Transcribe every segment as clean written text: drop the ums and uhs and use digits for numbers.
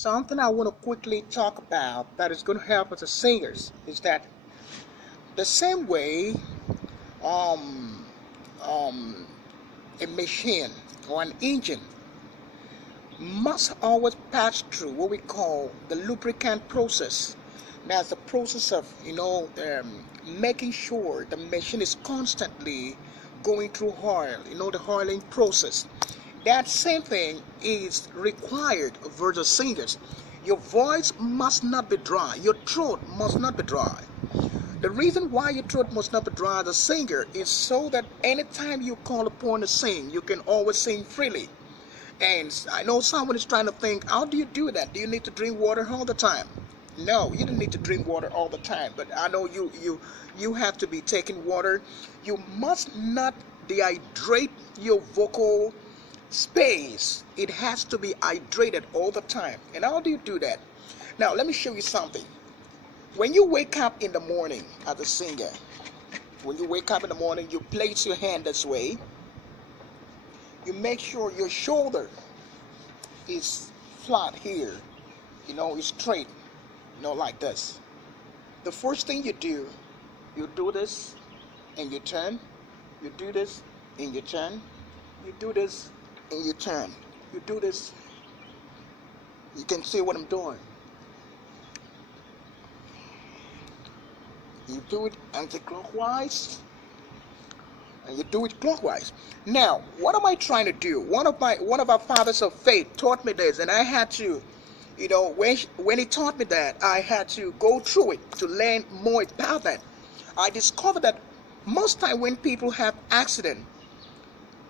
Something I want to quickly talk about that is going to help us as singers is that the same way um, um, a machine or an engine must always pass through what we call the lubricant process. That's the process of making sure the machine is constantly going through oil, the oiling process. That same thing is required for the singers. Your voice must not be dry. Your throat must not be dry. The reason why your throat must not be dry as a singer is so that anytime you call upon to sing, you can always sing freely. And I know someone is trying to think, how do you do that? Do you need to drink water all the time? No, you don't need to drink water all the time. But I know you have to be taking water. You must not dehydrate your vocal space. It has to be hydrated all the time. And how do you do that? Now let me show you something. When you wake up in the morning as a singer, when you wake up in the morning, you place your hand this way. You make sure your shoulder is flat here, it's straight, like this. The first thing you do this and you turn. You do this and you turn. You do this and you turn. You do this. You can see what I'm doing. You do it anti-clockwise and you do it clockwise. Now, what am I trying to do? One of our fathers of faith taught me this, and I had to, when he taught me that, I had to go through it to learn more about that. I discovered that most time when people have accident,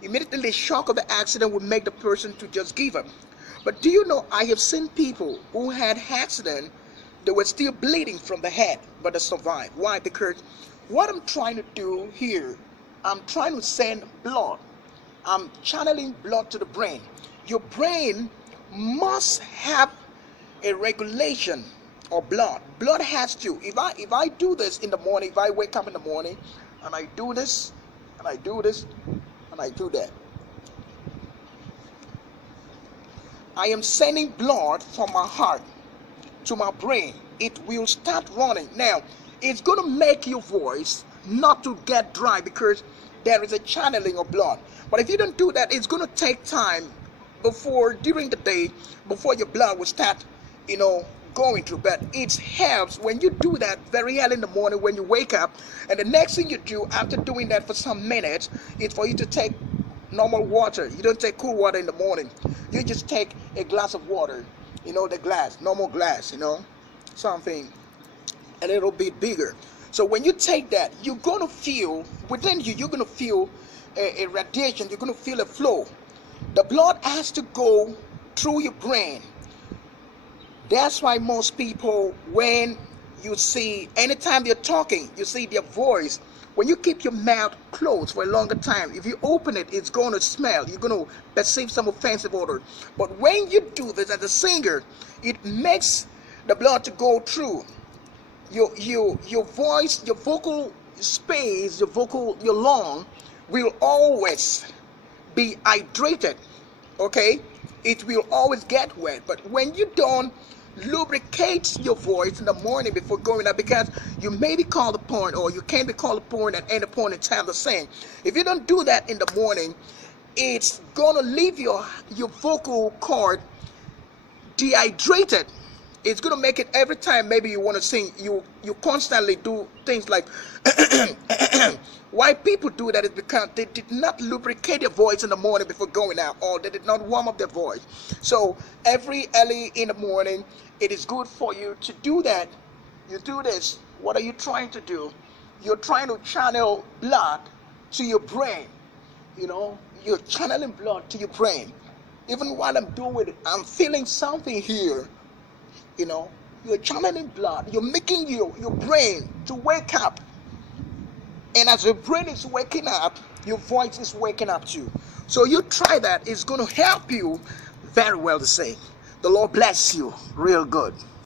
immediately the shock of the accident would make the person to just give up. But do you know, I have seen people who had accident, they were still bleeding from the head, but they survived. Why? Because what I'm trying to do here, I'm trying to send blood. I'm channeling blood to the brain. Your brain must have a regulation of blood. Blood has to. If I do this in the morning, if I wake up in the morning and I do this and I do this and I do that, I am sending blood from my heart to my brain. It will start running. Now, it's going to make your voice not to get dry because there is a channeling of blood. But if you don't do that, it's going to take time during the day, before your blood will start, going through. But it helps when you do that very early in the morning when you wake up. And the next thing you do after doing that for some minutes is for you to take normal water. You don't take cool water in the morning. You just take a glass of water, the glass, normal glass, something a little bit bigger. So when you take that, you're going to feel within you, you're going to feel a radiation, you're going to feel a flow. The blood has to go through your brain. That's why most people, when you see, anytime they're talking, you see their voice. When you keep your mouth closed for a longer time, if you open it, it's going to smell. You're going to perceive some offensive odor. But when you do this as a singer, it makes the blood to go through. Your voice, your vocal space, your lung will always be hydrated. Okay, it will always get wet. But when you don't lubricate your voice in the morning before going out, because you may be called upon or you can be called upon at any point in time to sing, if you don't do that in the morning, it's gonna leave your vocal cord dehydrated. It's going to make it every time maybe you want to sing, you constantly do things like why people do that is because they did not lubricate their voice in the morning before going out, or they did not warm up their voice. So every early in the morning, it is good for you to do that. You do this. What are you trying to do? You're trying to channel blood to your brain. You're channeling blood to your brain. Even while I'm doing it, I'm feeling something here. You're channeling blood. You're making your brain to wake up. And as your brain is waking up, your voice is waking up too. So you try that. It's going to help you very well to sing. The Lord bless you real good.